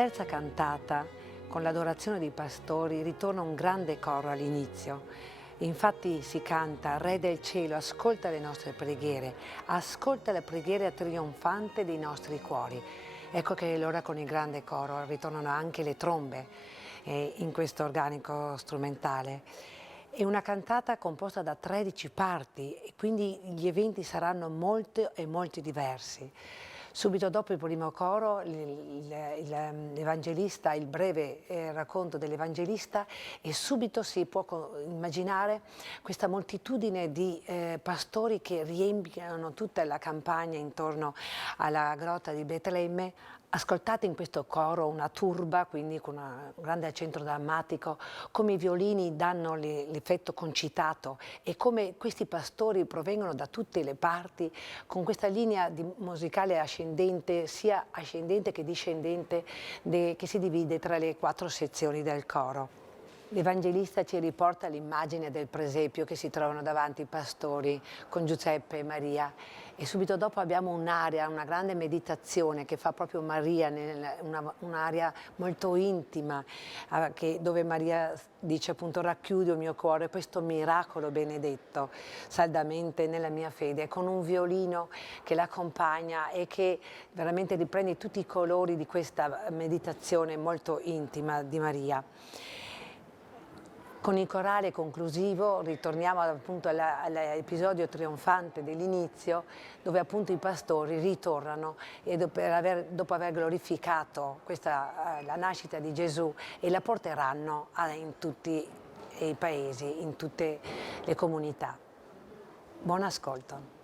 terza cantata, con l'adorazione dei pastori, ritorna un grande coro all'inizio. Infatti si canta: Re del cielo, ascolta le nostre preghiere, ascolta la preghiera trionfante dei nostri cuori. Ecco che allora con il grande coro ritornano anche le trombe in questo organico strumentale. È una cantata composta da 13 parti e quindi gli eventi saranno molti e molti diversi. Subito dopo il primo coro l'Evangelista, il breve racconto dell'Evangelista, e subito si può immaginare questa moltitudine di pastori che riempiono tutta la campagna intorno alla grotta di Betlemme. Ascoltate in questo coro una turba, quindi con un grande accento drammatico, come i violini danno l'effetto concitato e come questi pastori provengono da tutte le parti con questa linea musicale ascendente, sia ascendente che discendente, che si divide tra le 4 sezioni del coro. L'Evangelista ci riporta l'immagine del presepio che si trovano davanti i pastori con Giuseppe e Maria, e subito dopo abbiamo un'area, una grande meditazione che fa proprio Maria, un'area molto intima, dove Maria dice appunto: racchiudo il mio cuore questo miracolo benedetto saldamente nella mia fede, con un violino che l'accompagna e che veramente riprende tutti i colori di questa meditazione molto intima di Maria. Con il corale conclusivo ritorniamo appunto all'episodio trionfante dell'inizio, dove appunto i pastori ritornano e dopo aver glorificato la nascita di Gesù, e la porteranno in tutti i paesi, in tutte le comunità. Buon ascolto.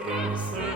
Tröste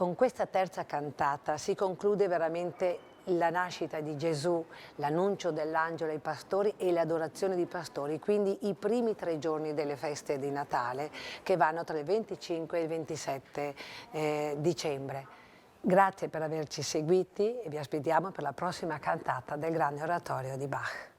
Con questa terza cantata si conclude veramente la nascita di Gesù, l'annuncio dell'angelo ai pastori e l'adorazione dei pastori, quindi i primi 3 giorni delle feste di Natale che vanno tra il 25 e il 27 dicembre. Grazie per averci seguiti e vi aspettiamo per la prossima cantata del grande oratorio di Bach.